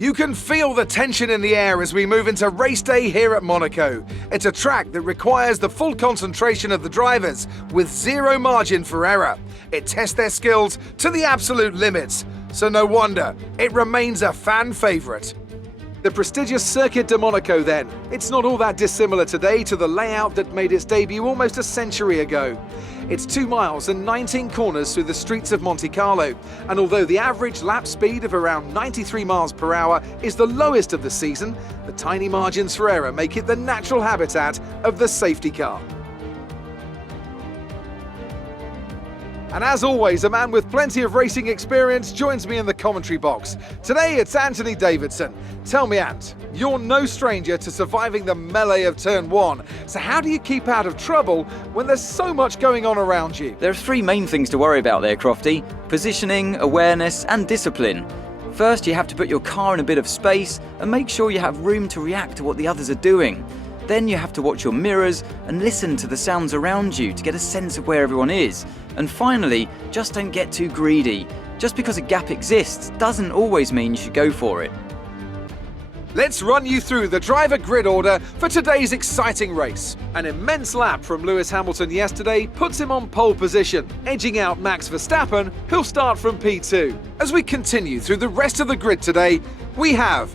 You can feel the tension in the air as we move into race day here at Monaco. It's a track that requires the full concentration of the drivers with zero margin for error. It tests their skills to the absolute limits, so no wonder it remains a fan favourite. The prestigious Circuit de Monaco then. It's not all that dissimilar today to the layout that made its debut almost a century ago. It's 2 miles and 19 corners through the streets of Monte Carlo, and although the average lap speed of around 93 miles per hour is the lowest of the season, the tiny margins for error make it the natural habitat of the safety car. And as always, a man with plenty of racing experience joins me in the commentary box. Today it's Anthony Davidson. Tell me, Ant, you're no stranger to surviving the melee of turn 1. So how do you keep out of trouble when there's so much going on around you? There are 3 main things to worry about there, Crofty: positioning, awareness and discipline. First, you have to put your car in a bit of space and make sure you have room to react to what the others are doing. Then you have to watch your mirrors and listen to the sounds around you to get a sense of where everyone is. And finally, just don't get too greedy. Just because a gap exists doesn't always mean you should go for it. Let's run you through the driver grid order for today's exciting race. An immense lap from Lewis Hamilton yesterday puts him on pole position, edging out Max Verstappen, who'll start from P2. As we continue through the rest of the grid today, we have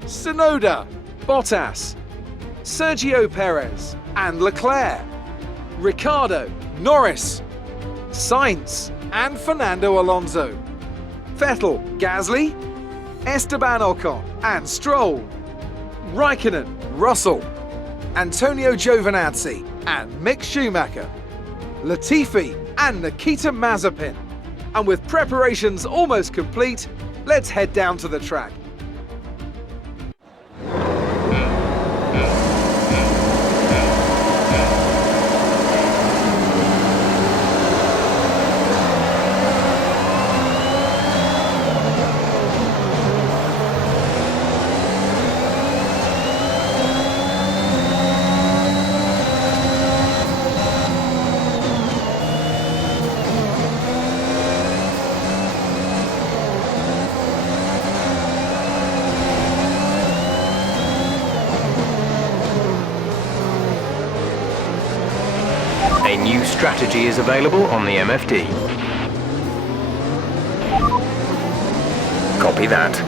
Tsunoda, Bottas, Sergio Perez and Leclerc, Ricciardo, Norris, Sainz and Fernando Alonso, Vettel, Gasly, Esteban Ocon and Stroll, Raikkonen, Russell, Antonio Giovinazzi and Mick Schumacher, Latifi and Nikita Mazepin. And with preparations almost complete, let's head down to the track. A new strategy is available on the MFD. Copy that.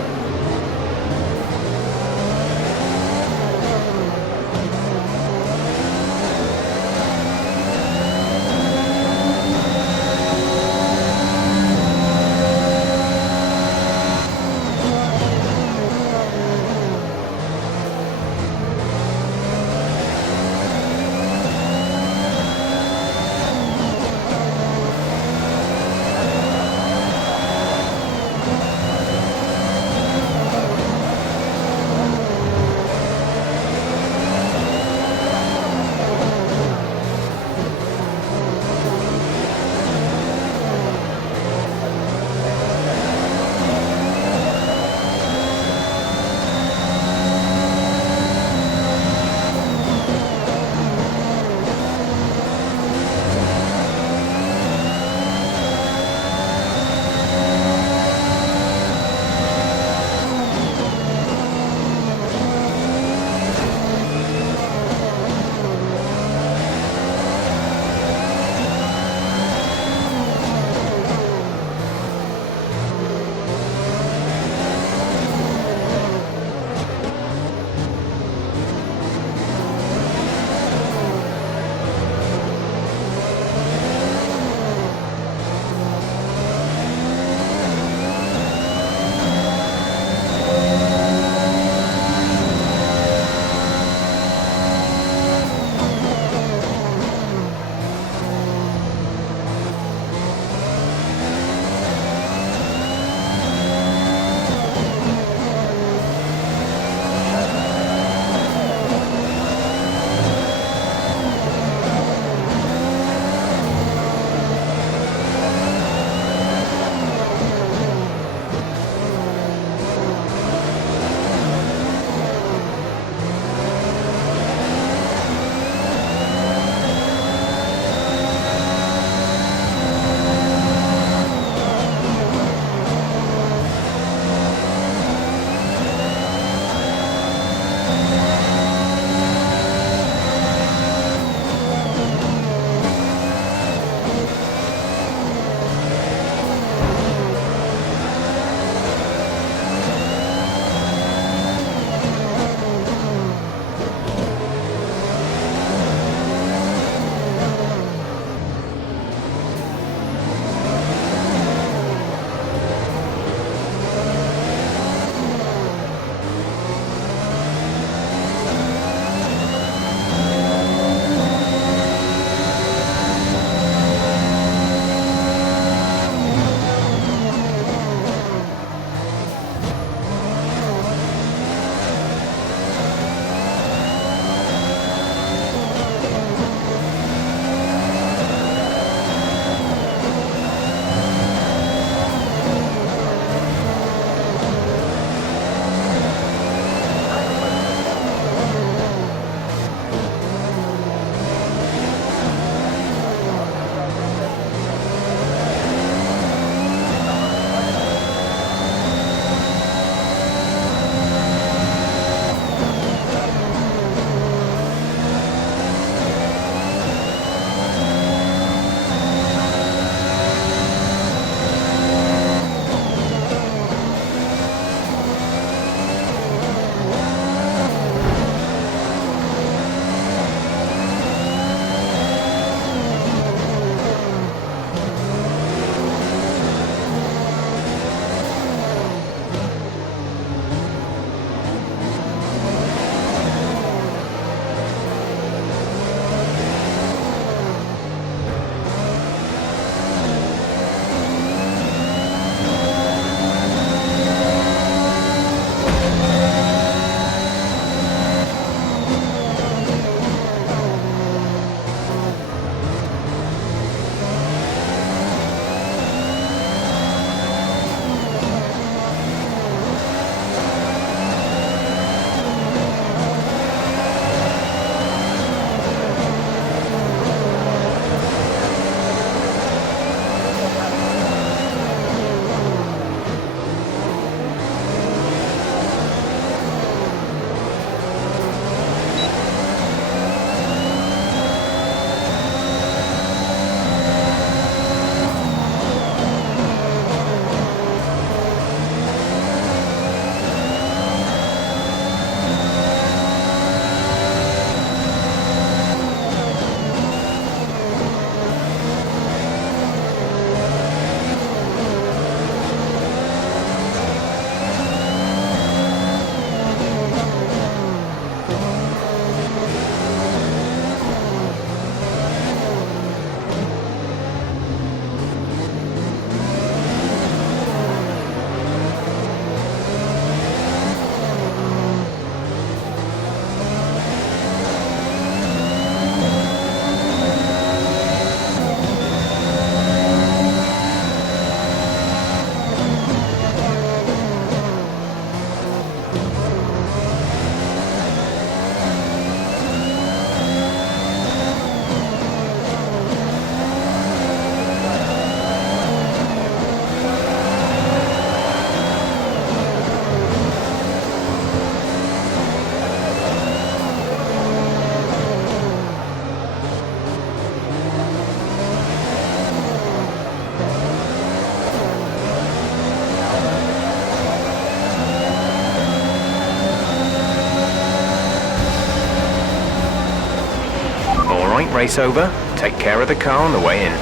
race over, take care of the car on the way in.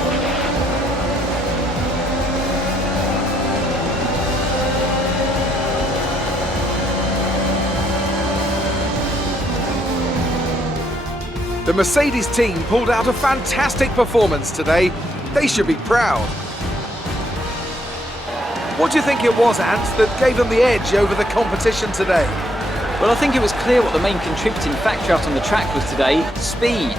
The Mercedes team pulled out a fantastic performance today. They should be proud. What do you think it was, Ant, that gave them the edge over the competition today? Well, I think it was clear what the main contributing factor out on the track was today: speed.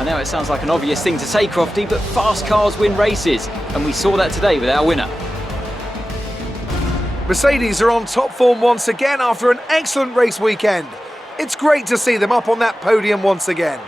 I know it sounds like an obvious thing to say, Crofty, but fast cars win races, and we saw that today with our winner. Mercedes are on top form once again after an excellent race weekend. It's great to see them up on that podium once again.